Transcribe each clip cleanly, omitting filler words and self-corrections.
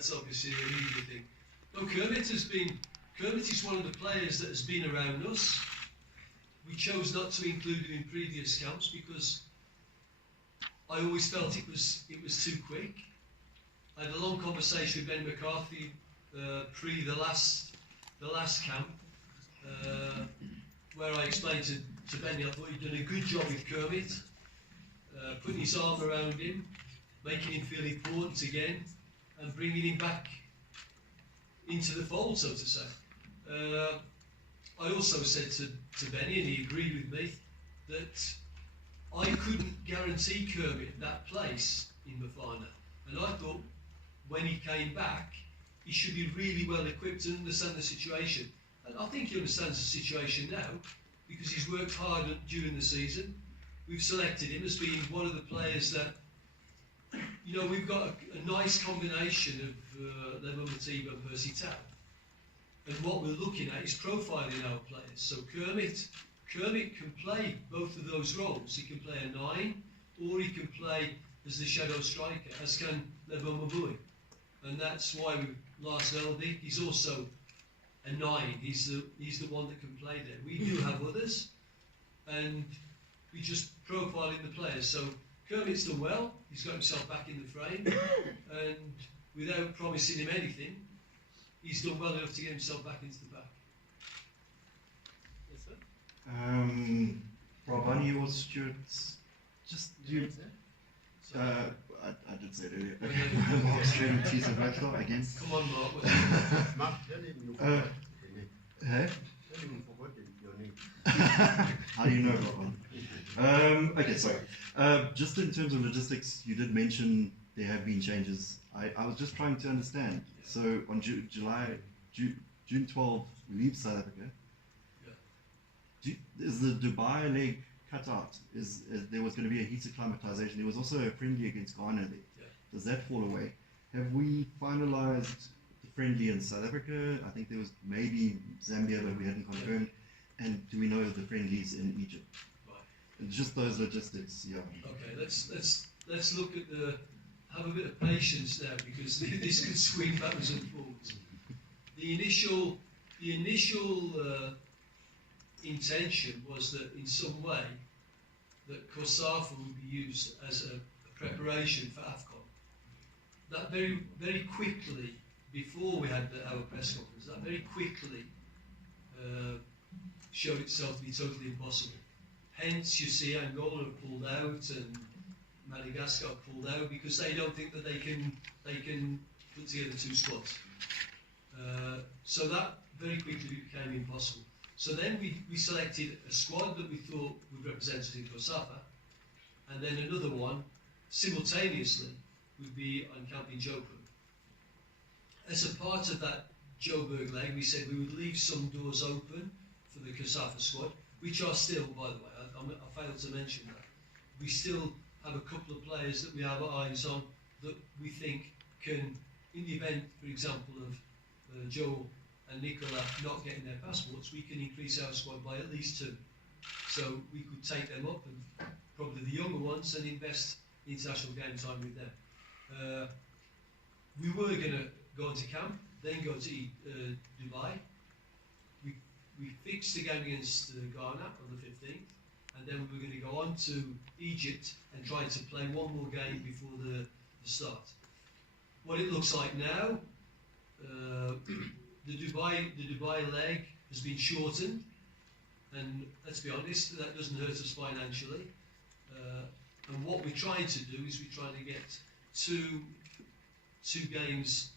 that's obviously a media thing. No, Kermit is one of the players that has been around us. We chose not to include him in previous camps because I always felt it was too quick. I had a long conversation with Ben McCarthy pre the last camp, where I explained to Benny I thought he'd done a good job with Kermit, putting his arm around him, making him feel important again, and bringing him back into the fold, so to say. I also said to Benny, and he agreed with me, that I couldn't guarantee Kermit that place in Bafana. And I thought when he came back, he should be really well equipped to understand the situation. And I think he understands the situation now, because he's worked hard during the season. We've selected him as being one of the players that, you know, we've got a nice combination of Lebo Matiba and Percy Tau. And what we're looking at is profiling our players. So Kermit can play both of those roles. He can play a 9, or he can play as the shadow striker, as can Lebo Mabui. And that's why with Lars Veldig, he's also a 9. He's the one that can play there. We do have others, and we just profiling the players. So Kermit's done well. He's got himself back in the frame, and without promising him anything, he's done well enough to get himself back into the back. Yes, sir. Bravani or Stuart, just you. I did say it earlier. Mark Stuart, Stuart Baxter again. Come on, Mark. Mark, tell him you forgot your name. Hey? Tell him you forgot your name. How do you know, Bravani? Okay, so just in terms of logistics, you did mention there have been changes. I was just trying to understand. So on June 12th, we leave South Africa. Yeah. Is the Dubai leg cut out? There was going to be a heat acclimatization. There was also a friendly against Ghana there. Yeah. Does that fall away? Have we finalized the friendly in South Africa? I think there was maybe Zambia, but we hadn't confirmed. Yeah. And do we know the friendlies in Egypt? Right. And just those logistics, yeah. Okay, let's look at have a bit of patience now, because this could swing backwards and forwards. The initial intention was that in some way that COSAFA would be used as a preparation for Afcon. That very quickly, before we had our press conference, that very quickly showed itself to be totally impossible. Hence, you see Angola pulled out and Madagascar pulled out because they don't think that they can put together 2 squads. So that very quickly became impossible. So then we selected a squad that we thought would represent us in COSAFA, and then another one simultaneously would be on camp in Joburg. As a part of that Joburg leg, we said we would leave some doors open for the COSAFA squad, which are still, by the way, I failed to mention that. We still have a couple of players that we have our eyes on that we think can, in the event, for example, of Joe and Nicola not getting their passports, we can increase our squad by at least 2. So we could take them up, and probably the younger ones, and invest international game time with them. We were going to go into camp, then go to Dubai. We fixed the game against Ghana on the 15th, and then we were going to go on to Egypt and try to play one more game before the start. What it looks like now, the Dubai leg has been shortened, and let's be honest, that doesn't hurt us financially. And what we're trying to do is we're trying to get two games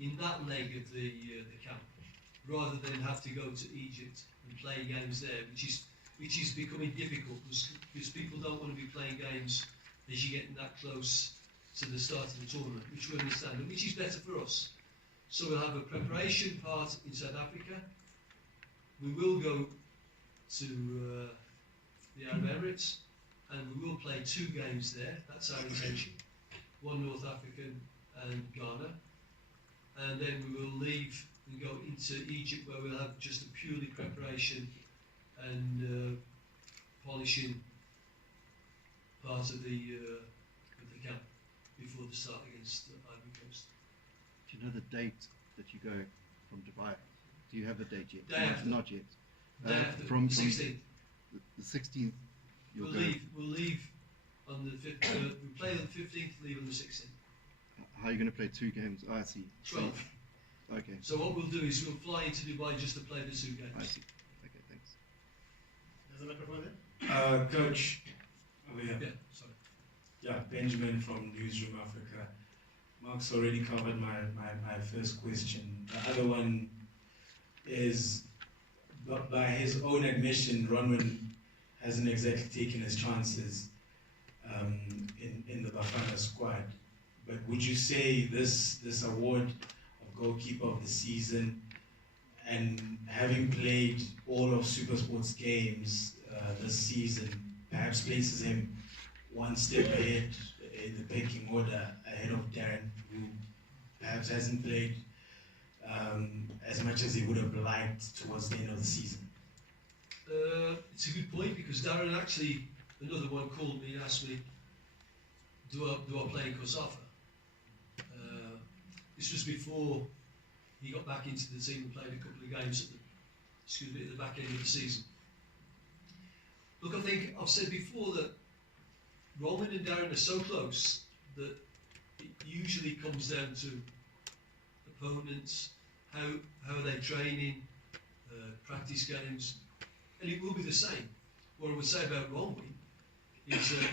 in that leg of the camp, rather than have to go to Egypt and play games there, which is becoming difficult because people don't want to be playing games as you get that close to the start of the tournament, which we understand, and which is better for us. So we'll have a preparation part in South Africa. We will go to the Arab Emirates, and we will play 2 games there. That's our intention. 1 North African and Ghana. And then we will leave and go into Egypt, where we'll have just a purely preparation and polishing part of the camp before the start against the Ivory Coast. Do know the date that you go from Dubai. Do you have the date yet? Day after. Not yet. Day after, From 16th. The 16th. You'll We'll go. leave. We'll leave on the 5th. We play on the 15th. Leave on the 16th. How are you going to play 2 games? Oh, I see. 12. Okay. So what we'll do is we'll fly into Dubai just to play the 2 games. I see. Okay, thanks. There's a microphone there? Coach, over here. Yeah. Sorry. Yeah, Benjamin from Newsroom Africa. Mark's already covered my first question. The other one is, by his own admission, Ronwen hasn't exactly taken his chances in the Bafana squad. But would you say this award of goalkeeper of the season, and having played all of Supersport's games this season, perhaps places him one step ahead in the pecking order, ahead of Darren, who perhaps hasn't played as much as he would have liked towards the end of the season? It's a good point, because Darren actually, another one, called me and asked me, do I play in Kosafa? This was before he got back into the team and played a couple of games at the back end of the season. Look, I think I've said before that Roman and Darren are so close that it usually comes down to opponents, how are they training, practice games, and it will be the same. What I would say about Roman is that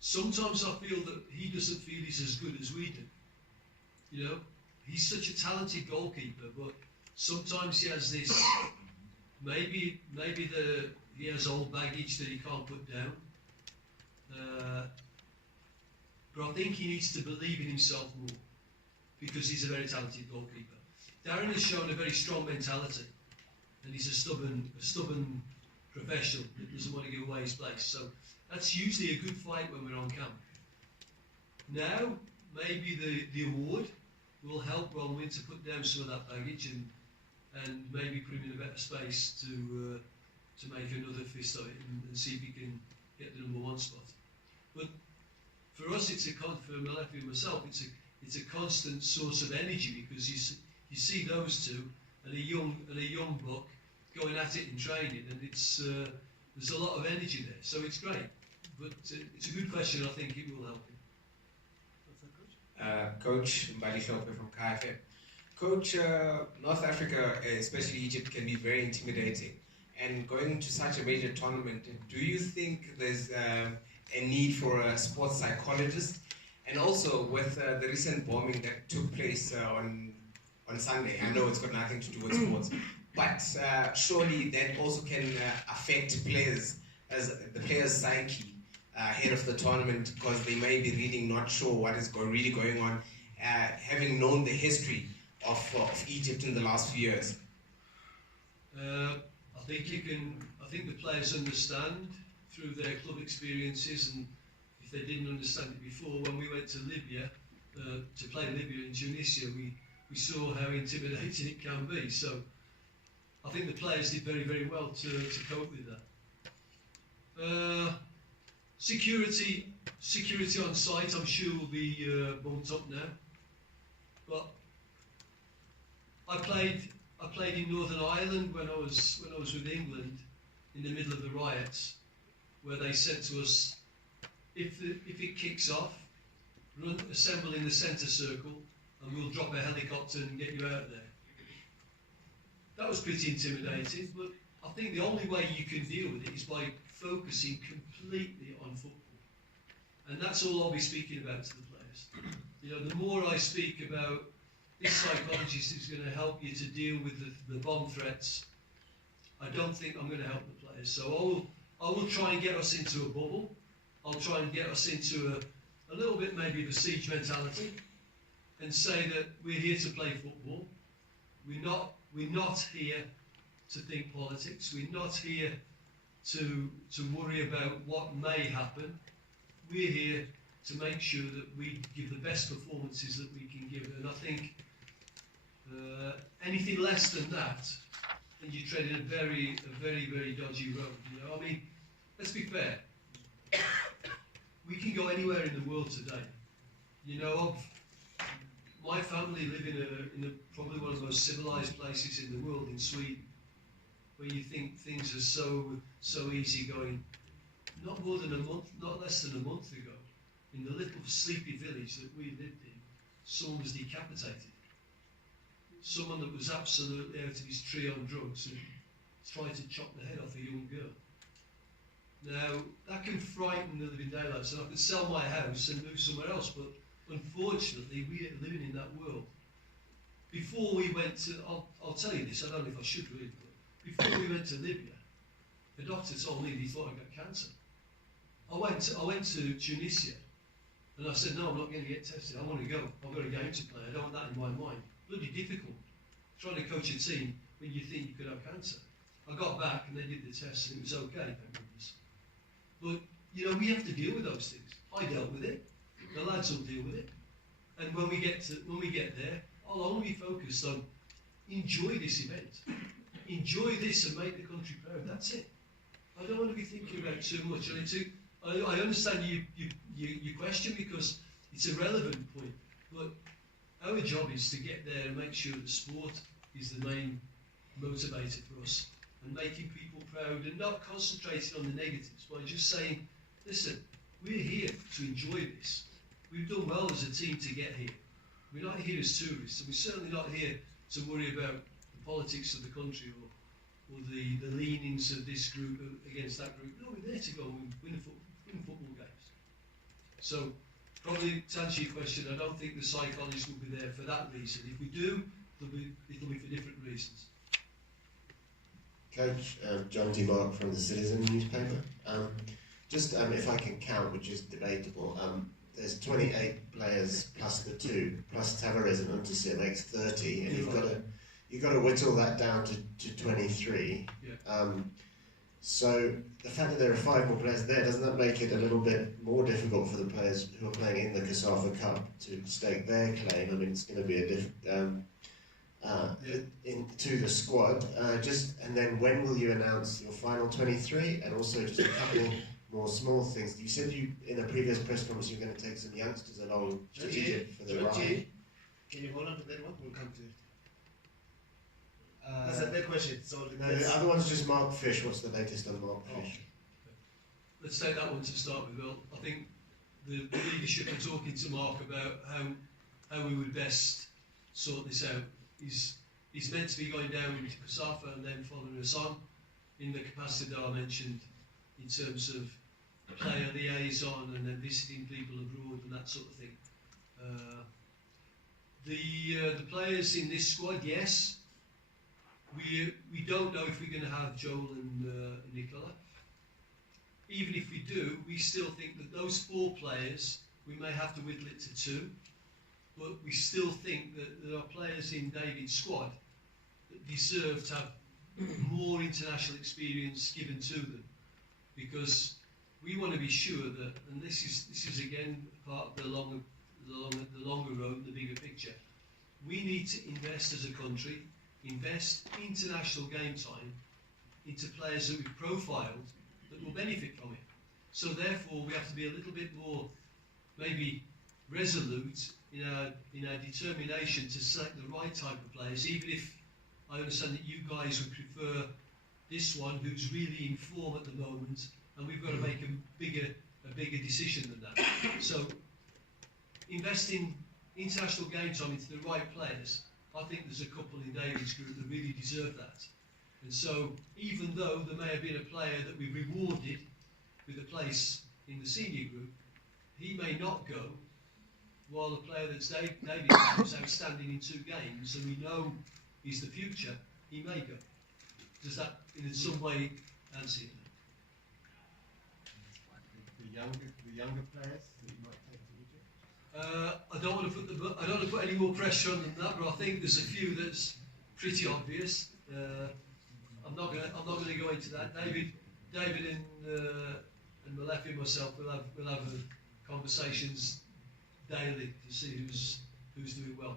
sometimes I feel that he doesn't feel he's as good as we do. You know, he's such a talented goalkeeper, but sometimes he has this, maybe he has old baggage that he can't put down. But I think he needs to believe in himself more, because he's a very talented goalkeeper. Darren has shown a very strong mentality, and he's a stubborn professional that doesn't want to give away his place. So that's usually a good fight when we're on camp. Now, maybe the award will help Ronwin to put down some of that baggage and maybe put him in a better space to make another fist of it and see if he can get the #1 spot. But for us, for Malafi and myself, it's a constant source of energy, because you see those two and a young buck going at it in training, and there's a lot of energy there, so it's great. But it's a good question. I think it will help him. Coach Mbali Shope from KFM. Coach, North Africa, especially Egypt, can be very intimidating. And going to such a major tournament, do you think there's a need for a sports psychologist? And also, with the recent bombing that took place on Sunday, I know it's got nothing to do with sports, but surely that also can affect players, as the players' psyche ahead of the tournament, because they may be really not sure what is really going on, having known the history of Egypt in the last few years. I think the players understand through their club experiences, and if they didn't understand it before, when we went to Libya to play Libya in Tunisia, we saw how intimidating it can be. So I think the players did very, very well to cope with that. Security on site, I'm sure, will be bumped up now. But I played in Northern Ireland when I was with England in the middle of the riots, where they said to us, if it kicks off, assemble in the centre circle, and we'll drop a helicopter and get you out of there. That was pretty intimidating, but I think the only way you can deal with it is by focusing completely on football. And that's all I'll be speaking about to the players. You know, the more I speak about this psychologist is going to help you to deal with the bomb threats, I don't think I'm going to help the players. So I will try and get us into a bubble. I'll try and get us into a little bit maybe of a siege mentality, and say that we're here to play football. We're not here to think politics. We're not here to worry about what may happen. We're here to make sure that we give the best performances that we can give. And I think anything less than that, and you're treading a very, very dodgy road. You know, I mean, let's be fair. We can go anywhere in the world today. You know, my family live in probably one of the most civilized places in the world, in Sweden, where you think things are so easy going. Not more than a month, not less than a month ago, in the little sleepy village that we lived in, someone was decapitated. Someone that was absolutely out of his tree on drugs and tried to chop the head off a young girl. Now, that can frighten the living daylights, and I could sell my house and move somewhere else, but unfortunately, we are living in that world. Before we went to, I'll tell you this, I don't know if I should really, but before we went to Libya, the doctor told me he thought I got cancer. I went to Tunisia, and I said, no, I'm not going to get tested. I want to go. I've got a game to play. I don't want that in my mind. Bloody difficult. Trying to coach a team when you think you could have cancer. I got back and they did the test and it was okay, thank goodness. But, you know, we have to deal with those things. I dealt with it. The lads will deal with it. And when we get there, I'll only be focused on enjoy this event. Enjoy this and make the country proud. That's it. I don't want to be thinking about too much. I understand your question because it's a relevant point, but our job is to get there and make sure that sport is the main motivator for us and making people proud and not concentrating on the negatives, but just saying, listen, we're here to enjoy this. We've done well as a team to get here. We're not here as tourists, and we're certainly not here to worry about the politics of the country or the leanings of this group against that group. No, we're there to go and win football games. So, probably to answer your question, I don't think the psychologists will be there for that reason. If we do, it'll be for different reasons. Coach, John D. Mark from the Citizen newspaper. If I can count, which is debatable, there's 28 players plus the 2, plus Tavares and Unterseer makes 30, and you've got to whittle that down to 23. Yeah. So the fact that there are 5 more players there, doesn't that make it a little bit more difficult for the players who are playing in the CASAFA Cup to stake their claim? I mean, it's going to be a different into the squad. And then when will you announce your final 23? And also just a couple more small things. You said in a previous press conference you're going to take some youngsters along to Egypt for the ride. Can you hold on to that one? We'll come to it. That's a big question. So no, the other one's just Mark Fish. What's the latest on Mark Fish? Let's take that one to start with. Well, I think the leadership are talking to Mark about how we would best sort this out. He's meant to be going down into CASAFA and then following us on in the capacity that I mentioned in terms of player liaison and then visiting people abroad and that sort of thing. The players in this squad, yes. We don't know if we're going to have Joel and Nicola. Even if we do, we still think that those 4 players, we may have to whittle it to 2, but we still think that there are players in David's squad that deserve to have more international experience given to them, because we want to be sure that, and this is again part of the longer road, the bigger picture. We need to invest as a country, invest international game time into players that we've profiled that will benefit from it. So therefore, we have to be a little bit more, maybe resolute in our determination to select the right type of players, even if I understand that you guys would prefer this one who's really in form at the moment, and we've got to make a bigger decision than that. So investing international game time into the right players, I think there's a couple in David's group that really deserve that. And so even though there may have been a player that we rewarded with a place in the senior group, he may not go, while the player that's David was outstanding in 2 games and we know he's the future, he may go. Does that in some way answer it? The younger players that you might take to Egypt? I don't want to put any more pressure on than that, but I think there's a few that's pretty obvious. I'm not going to go into that. David and Malefi and myself will have conversations daily to see who's doing well.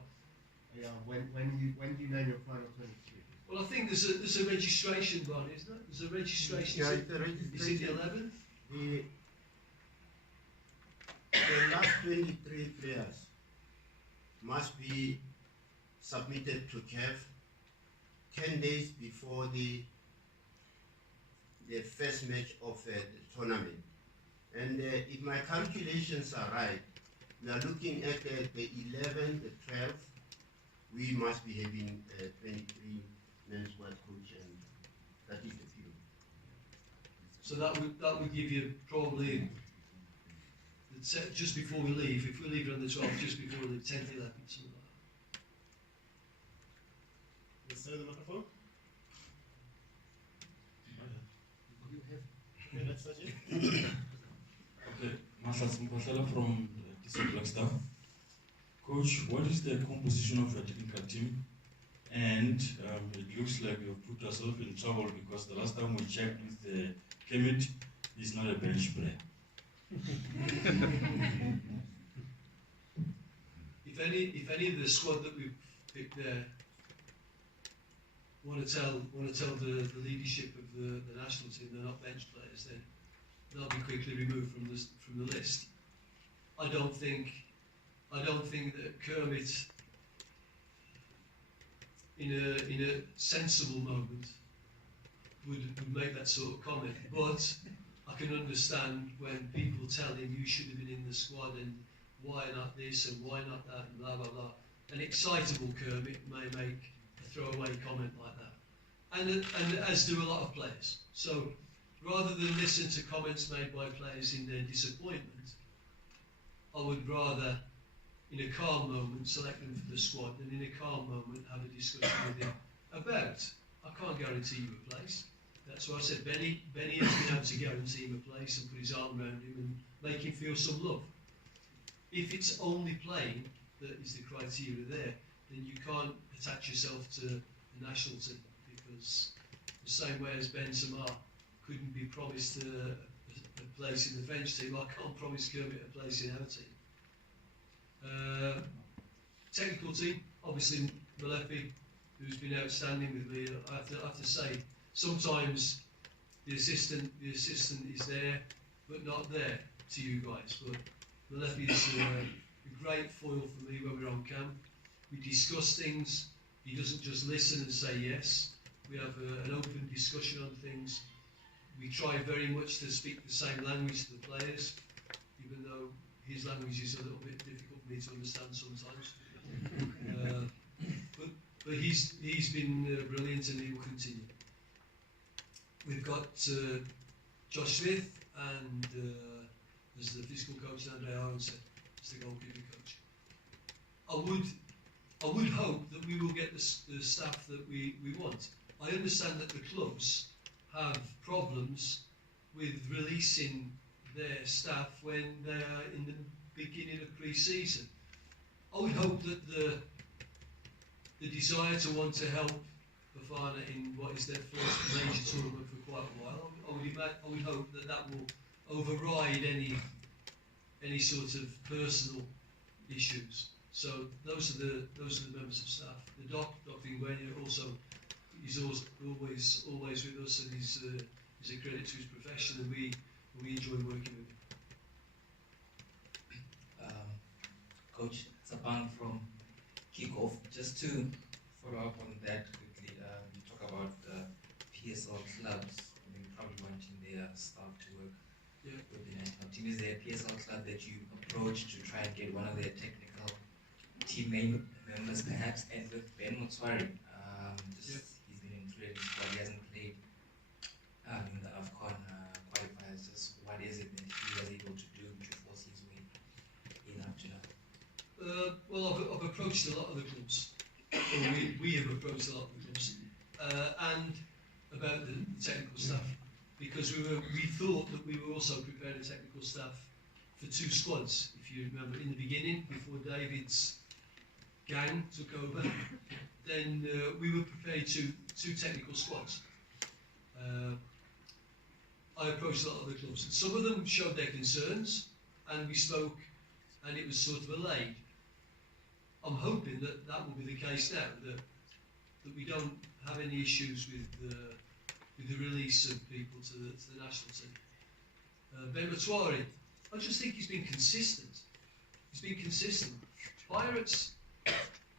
Yeah. When do you name your final 23? Well, I think there's a registration run, isn't there? There's a registration. Yeah, is it the 11th? The last 23 players must be submitted to CAF 10 days before the first match of the tournament. And if my calculations are right, we are looking at the 11th, the 12th, we must be having 23 men's squad coach, and that is the view. So that would give you probably just before we leave. If we leave it on the 12th, just before we leave, 10th, 11th, something like that. Let's turn the microphone. Okay, let's touch it. Okay, Marshall Simpashala from Stuart Baxter. Coach, what is the composition of your technical team? And it looks like you've put yourself in trouble because the last time we checked with the Kemit, he's not a bench player. If any of the squad that we've picked there want to tell the leadership of the national team they're not bench players, then they'll be quickly removed from the list. I don't think that Kermit, in a sensible moment, would make that sort of comment. But I can understand when people tell him you should have been in the squad and why not this and why not that and blah blah blah. An excitable Kermit may make a throwaway comment like that, and as do a lot of players. So rather than listen to comments made by players in their disappointment, I would rather, in a calm moment, select them for the squad, and in a calm moment have a discussion with him about. I can't guarantee you a place. That's why I said Benny has been able to guarantee him a place and put his arm around him and make him feel some love. If it's only playing that is the criteria there, then you can't attach yourself to the national team, because the same way as Ben Samar couldn't be promised a place in the bench team, I can't promise Kermit a place in our team. Technical team, obviously Malefi, who's been outstanding with me. I have to say, sometimes the assistant is there, but not there to you guys. But Malefi is a great foil for me when we're on camp. We discuss things. He doesn't just listen and say yes. We have an open discussion on things. We try very much to speak the same language to the players, even though his language is a little bit difficult for me to understand sometimes. But he's been brilliant, and he will continue. We've got Josh Smith, and as the physical coach, and Andre Aronson as the goalkeeping coach. I would hope that we will get the staff that we want. I understand that the clubs have problems with releasing their staff when they are in the beginning of pre-season. I would hope that the desire to want to help Bafana in what is their first major tournament for quite a while, I would hope that will override any sort of personal issues. So those are the members of staff. The Dr. Ngwenya also is always with us, and he's a credit to his profession, and we enjoy working with him. Coach Sapang from Kickoff, just to follow up on that quickly, you talk about PSL clubs, and you probably wanting their staff to work with the national team. Is there a PSL club that you approach to try and get one of their technical team members perhaps? And with Ben Motswari, he's been included in the squad, he hasn't played in the Afcon qualifiers. Just what is it that he was able to do to force his way in up to now? Well, I've approached a lot of the clubs. We have approached a lot of the clubs, and about the technical staff, because we thought that we were also preparing a technical staff for 2 squads. If you remember, in the beginning, before David's gang took over, then we were preparing two technical squads. I approached a lot of the clubs, and some of them showed their concerns, and we spoke, and it was sort of allayed. I'm hoping that will be the case now, that we don't have any issues with the release of people to the national team. Ben Motswari, I just think he's been consistent. He's been consistent. Pirates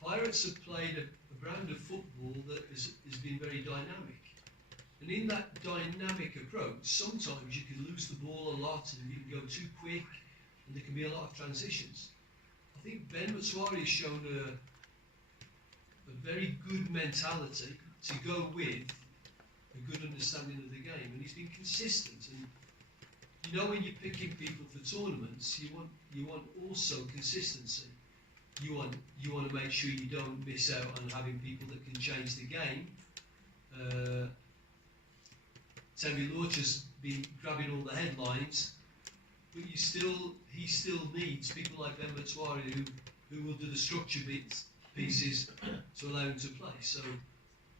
Pirates have played a brand of football that has been very dynamic. And in that dynamic approach, sometimes you can lose the ball a lot and you can go too quick and there can be a lot of transitions. I think Ben Matuari has shown a very good mentality to go with a good understanding of the game, and he's been consistent. And you know, when you're picking people for tournaments, you want also consistency. You want to make sure you don't miss out on having people that can change the game. Terry Lorcher's been grabbing all the headlines, but he still needs people like Ben Matuari who will do the structure pieces to allow him to play. So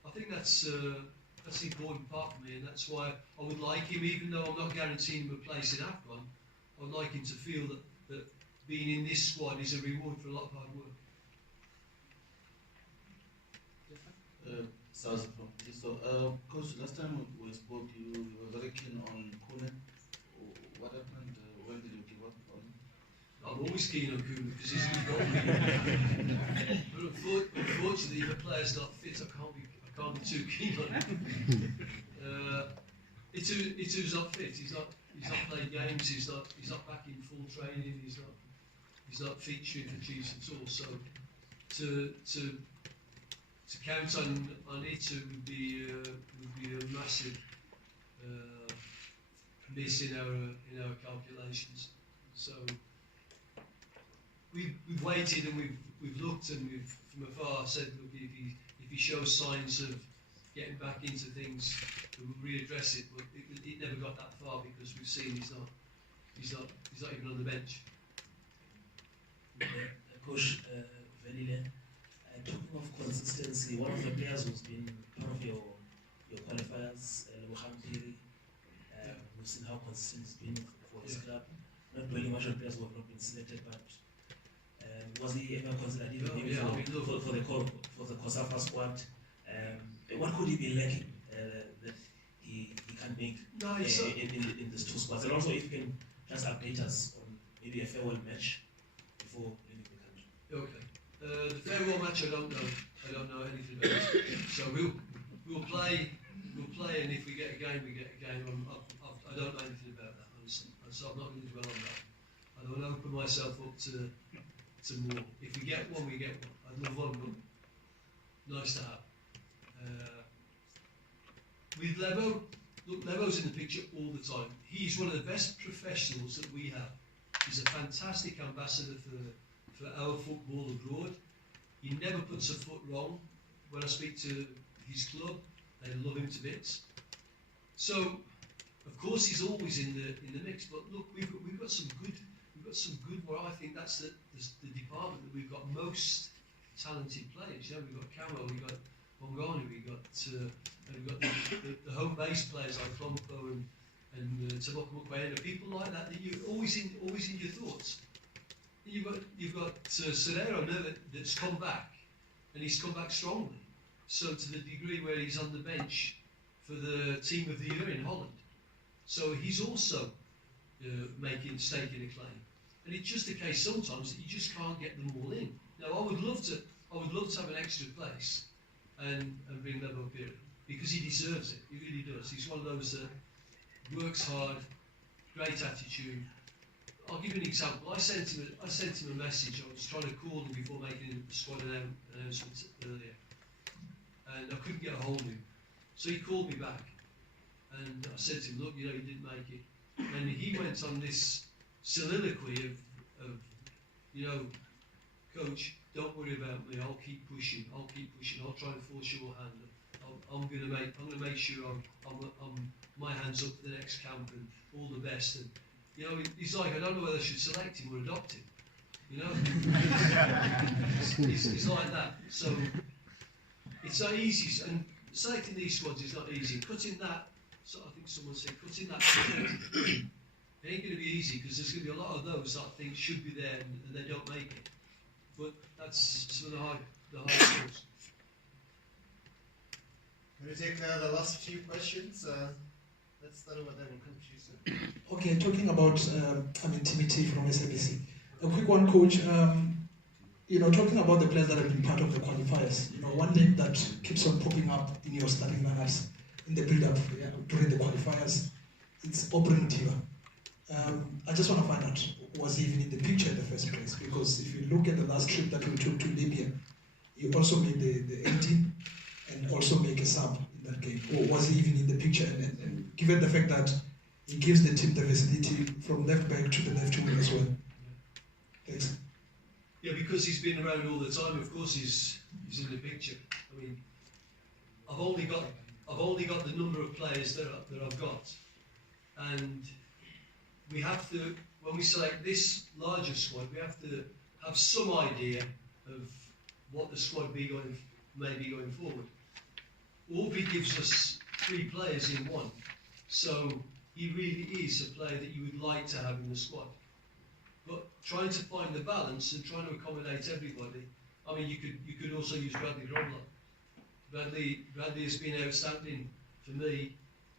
I think that's the important part for me, and that's why I would like him, even though I'm not guaranteeing him a place in Afcon. I would like him to feel that being in this squad is a reward for a lot of hard work. Saz from so, Coach, last time we spoke, you were very keen on Kune. What happened? When did you give up on him? I'm always keen on Kune because he's a good goalkeeper. But unfortunately, if a player's not fit, I can't be too keen on him. Itu's not fit. He's not playing games. He's not back in full training. He's not featuring for Chiefs at all. So to count on Itu would be a massive miss in our calculations. So we've waited and we've looked and we've from afar said, look, if he shows signs of getting back into things, we'll readdress it. But it never got that far because we've seen he's not even on the bench. Coach Vanille, talking of consistency, one of the players who's been part of your qualifiers, Luhampiri, we've seen how consistent he's been for his club. Not dwelling much on players who have not been selected, but was he ever considered even for the COSAFA squad? What could he be lacking that he can make in these two squads? And also, if you can just update us on maybe a farewell match before leaving the country. Okay. The farewell match, I don't know anything about it. So we'll play, and if we get a game, we get a game. I don't know anything about that, honestly. So I'm not going to dwell on that. I don't open myself up to more. If we get one, we get one. I'd love one, but nice to have. With Lebo, look, Lebo's in the picture all the time. He's one of the best professionals that we have. He's a fantastic ambassador for our football abroad. He never puts a foot wrong. When I speak to his club, they love him to bits. So, of course, he's always in the mix. But look, we've got some good. Where I think that's the department that we've got most talented players. You know, we've got Camo, we've got Bongani, we've got the home base players like Klompo and Taboko Mukwenda, people like that you're always in your thoughts. And you've got Serrero that's come back, and he's come back strongly. So to the degree where he's on the bench for the team of the year in Holland, so he's also staking a claim. And it's just a case sometimes that you just can't get them all in. Now I would love to have an extra place and bring Lebo up here because he deserves it. He really does. He's one of those that works hard, great attitude. I'll give you an example. I sent him a message. I was trying to call him before making the squad announcement earlier, and I couldn't get a hold of him. So he called me back, and I said to him, "Look, you didn't make it." And he went on this soliloquy of, Coach, don't worry about me. I'll keep pushing. I'll try and force your hand. I'm gonna make sure I'm my hands up for the next camp and all the best. And he's like, I don't know whether I should select him or adopt him. He's like that. So it's not easy. And selecting these squads is not easy. Cutting that. So I think someone said cutting that. It ain't going to be easy because there's going to be a lot of those that I think should be there and they don't make it. But that's some of the hard skills. Can we take the last few questions? Let's start with them. Okay, talking about Timothy from SABC. A quick one, Coach. talking about the players that have been part of the qualifiers, one name that keeps on popping up in your starting lineups in the build-up during the qualifiers, it's Obrin Tiva. I just want to find out, was he even in the picture in the first place? Because if you look at the last trip that we took to Libya, he also made the 18 and also make a sub in that game. Or was he even in the picture? And given the fact that he gives the team the versatility from left back to the left wing as well. Thanks. Yeah, because he's been around all the time. Of course, he's in the picture. I mean, I've only got the number of players that I've got, and we have to, when we select this larger squad, we have to have some idea of what the squad may be going forward. Aubrey gives us 3 players in one, so he really is a player that you would like to have in the squad. But trying to find the balance and trying to accommodate everybody. I mean, you could also use Bradley Gromler. Bradley has been outstanding for me,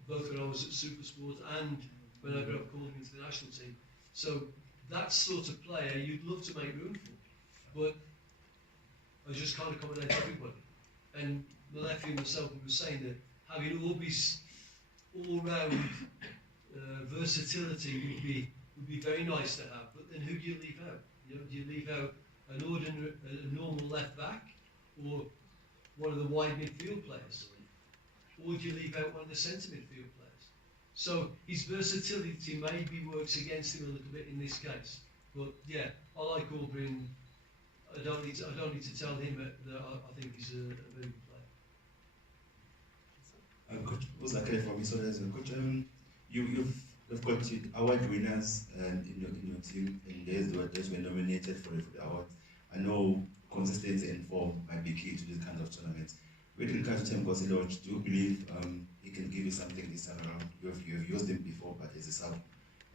both when I was at Supersport and when I got called into the national team. So that sort of player you'd love to make room for, but I just can't accommodate everybody. And Malefi and myself were saying that having Aubrey's all-round versatility would be very nice to have. But then who do you leave out? Do you leave out a normal left back, or one of the wide midfield players, or do you leave out one of the centre midfield players? So his versatility maybe works against him a little bit in this case. But yeah, I like Aubrey, and I don't need to tell him that I think he's a very good player. Coach, what's that from Isolation? Coach, you've got award winners in your team, and those were nominated for the awards. I know consistency and form might be key to these kinds of tournaments. With regard to Temkosi Lodge, do you believe he can give you something this time around? You have used him before, but as a sub.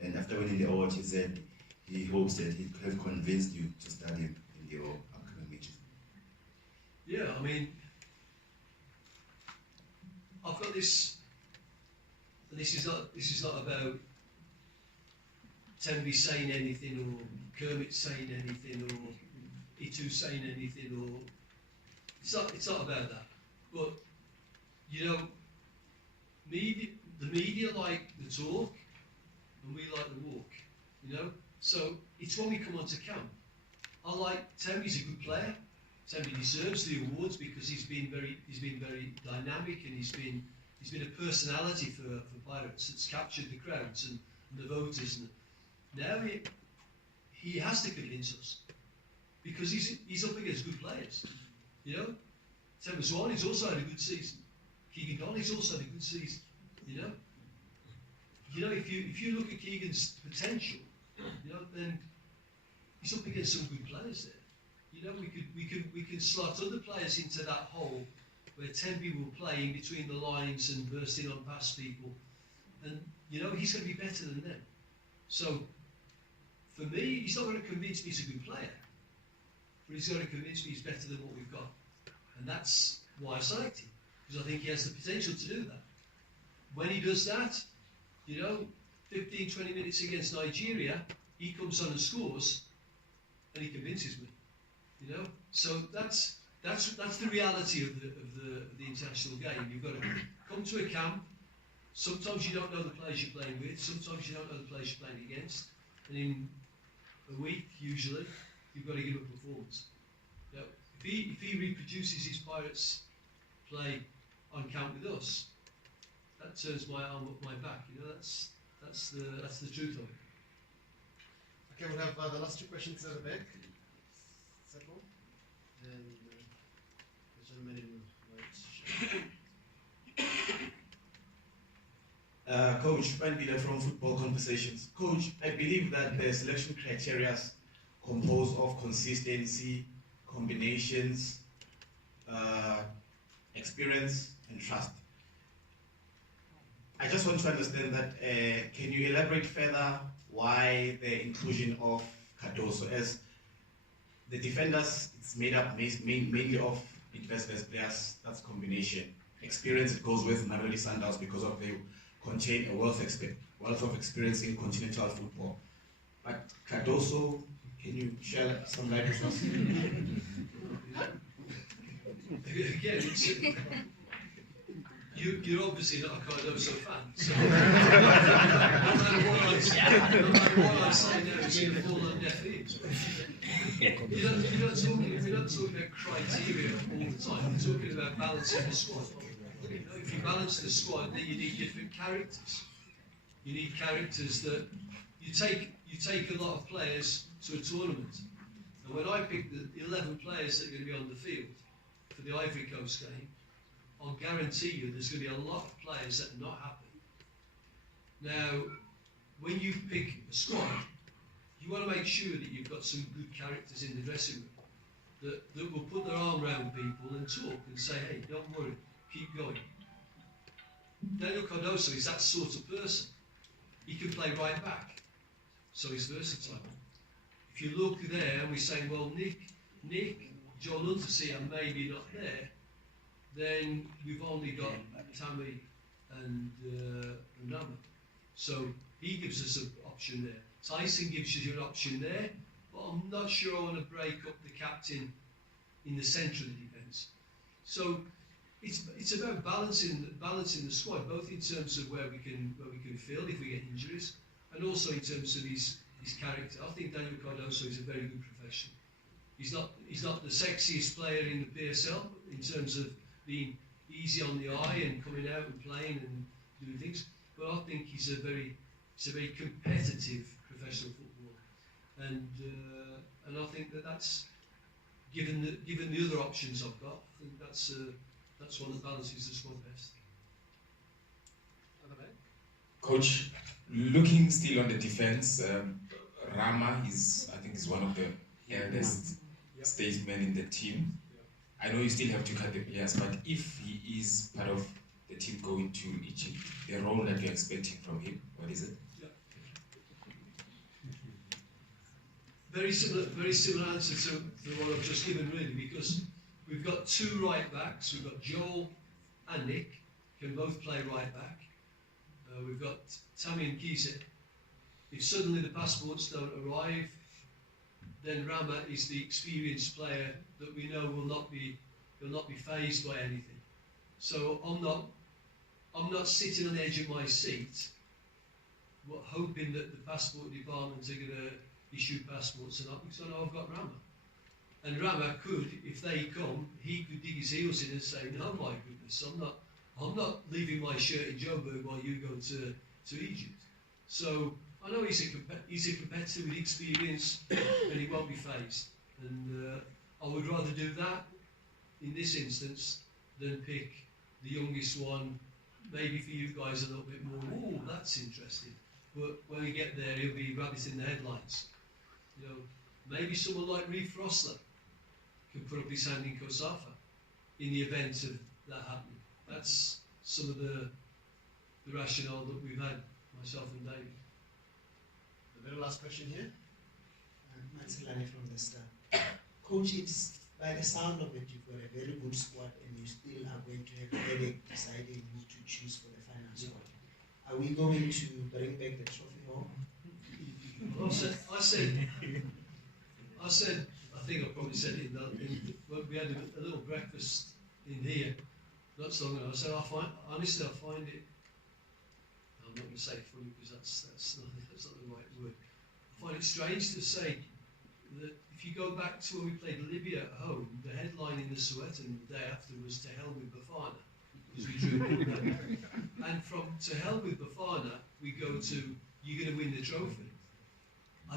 And after winning the award, he said he hopes that he could have convinced you to start him in your upcoming matches. Yeah, I mean, I've got this. This is not about Tembi saying anything, or Kermit saying anything, or Itu saying anything, or it's not about that. But the media like the talk, and we like the walk. So it's when we come onto camp. I like Tembi's a good player. Tembi deserves the awards because he's been very dynamic, and he's been a personality for Pirates that's captured the crowds and the voters. And now he has to convince us, because he's up against good players. Temba Swane's also had a good season. Keegan Donnelly's also had a good season. If you look at Keegan's potential, then he's up against some good players there. We could slot other players into that hole where Tembi will play in between the lines and burst in on past people, and he's going to be better than them. So for me, he's not going to convince me he's a good player, but he's going to convince me he's better than what we've got, and that's why I select him, because I think he has the potential to do that. When he does that, 15-20 minutes against Nigeria, he comes on and scores, and he convinces me. So that's the reality of the international game. You've got to come to a camp. Sometimes you don't know the players you're playing with. Sometimes you don't know the players you're playing against. And in a week, usually, you've got to give a performance. If he reproduces his Pirates play on camp with us, that turns my arm up my back. That's the truth of it. Okay, we'll have the last 2 questions at the back. Settle. And the gentleman in white. Coach, Frank Biller from Football Conversations. Coach, I believe that the selection criteria composed of consistency, combinations, experience, and trust. I just want to understand that. Can you elaborate further why the inclusion of Cardoso, as the defenders, it's made up mainly of investors players, that's combination. Experience, it goes with Mamelodi Sundowns because of they contain a wealth of experience in continental football. But Cardoso, Can you share some light with us? Again, it's, you're obviously not a Cardoso fan, so no matter what I say now, it's going to fall on deaf ears. We're not talking about criteria all the time, we're talking about balancing the squad. You know, if you balance the squad, then you need different characters. You need characters that you take a lot of players to a tournament. And when I pick the 11 players that are going to be on the field for the Ivory Coast game, I'll guarantee you there's going to be a lot of players that are not happy. Now, when you pick a squad, you want to make sure that you've got some good characters in the dressing room that will put their arm around people and talk and say, hey, don't worry, keep going. Daniel Cardoso is that sort of person. He can play right back, so he's versatile. If you look there and we say, well, Nick, John Untersea are maybe not there, then we've only got Tammy and Rama. So he gives us an option there. Tyson gives you an option there, but I'm not sure I want to break up the captain in the centre of the defence. So it's about balancing the squad, both in terms of where we can field if we get injuries, and also in terms of his character. I think Daniel Cardoso is a very good professional. He's not the sexiest player in the PSL in terms of being easy on the eye and coming out and playing and doing things, but I think he's a very competitive professional footballer, and I think that's given the other options I've got. I think that's one that balances the squad best. Coach, looking still on the defense, Rama is one of the eldest statesmen in the team. I know you still have to cut the players, but if he is part of the team going to Egypt, the role that you're expecting from him, what is it? Yeah. Very similar answer to what I've just given, really, because we've got two right backs. We've got Joel and Nick, can both play right back. We've got Tammy and Gize. If suddenly the passports don't arrive, then Rama is the experienced player that we know will not be fazed by anything. So I'm not sitting on the edge of my seat, hoping that the passport department are going to issue passports or not, because I know I've got Rama. And Rama could, if they come, he could dig his heels in and say, no, my goodness, I'm not leaving my shirt in Joburg while you go to Egypt. So I know he's a competitor with experience, and he won't be fazed. And I would rather do that in this instance than pick the youngest one. Maybe for you guys a little bit more. Oh, that's interesting. But when we get there, he'll be rabbit in the headlights. You know, maybe someone like Reeve Rossler can put up his hand in Kosafa in the event of that happening. That's some of the rationale that we've had, myself and David. The very last question here. Matsilani from the Star. Coach, it's by the sound of it, you've got a very good squad and you still are going to have a headache deciding who to choose for the final squad. Are we going to bring back the trophy home? Well, I think I probably said it when we had a little breakfast in here not so long ago. I said, honestly, I find it, I'm not going to say funny because that's not the right word. I find it strange to say that if you go back to when we played Libya at home, the headline in the Sowetan the day after was "To hell with Bafana," because we drew it back. And from "To hell with Bafana," we go to "You're going to win the trophy." I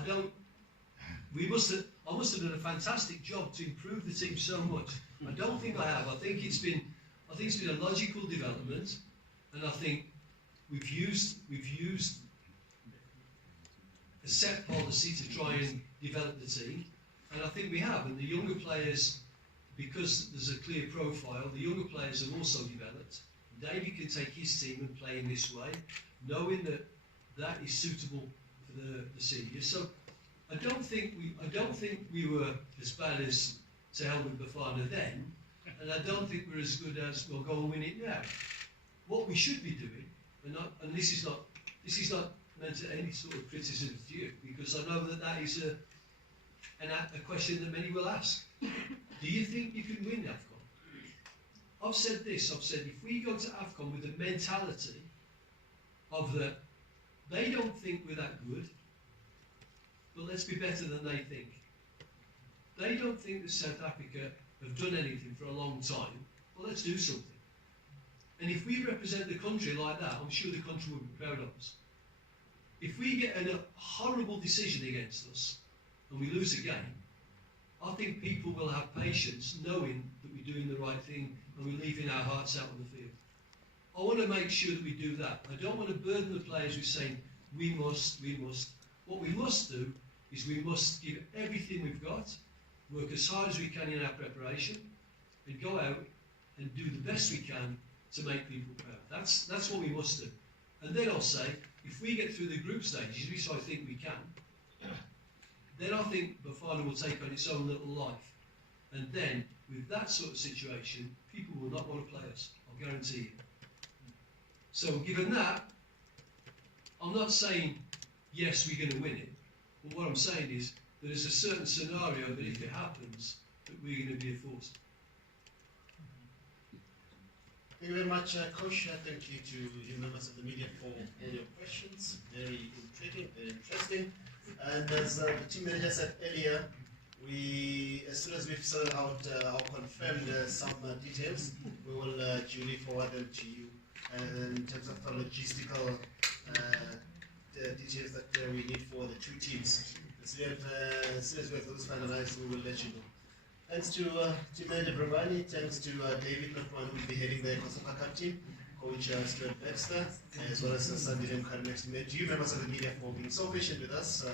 must have done a fantastic job to improve the team so much. I don't think I have. I think it's been a logical development, and I think we've used a set policy to try and develop the team, and I think we have. And the younger players, because there's a clear profile, the younger players have also developed. David can take his team and play in this way, knowing that that is suitable for the seniors. So I don't think we were as bad as "To hell with Bafana" then, and I don't think we're as good as "We'll go and win it now." What we should be doing, and this is not meant to any sort of criticism to you, because I know that is and a question that many will ask. Do you think you can win AFCON? I've said this, I've said if we go to AFCON with the mentality of that they don't think we're that good, but let's be better than they think. They don't think that South Africa have done anything for a long time, well let's do something. And if we represent the country like that, I'm sure the country will be proud of us. If we get a horrible decision against us and we lose a game, I think people will have patience knowing that we're doing the right thing and we're leaving our hearts out on the field. I want to make sure that we do that. I don't want to burden the players with saying, we must. What we must do is we must give everything we've got, work as hard as we can in our preparation, and go out and do the best we can to make people proud. That's what we must do. And then I'll say, if we get through the group stages, which I think we can, then I think Bafana will take on its own little life. And then, with that sort of situation, people will not want to play us, I'll guarantee you. So given that, I'm not saying, yes, we're going to win it. But what I'm saying is, that there's a certain scenario that if it happens, that we're going to be a force. Thank you very much, Coach. Thank you to you members of the media for all your questions. Very intriguing, very interesting. And as the team manager said earlier, as soon as we've sorted out or confirmed some details, we will duly forward them to you in terms of the logistical details that we need for the two teams. As soon as we have those finalized, we will let you know. Thanks to Team Manager Bravani, thanks to David Lotman, who will be heading the Soccerclub team, Coach Stuart Baxter, as well as Sandy Mkari next to me. To you members of the media for being so patient with us.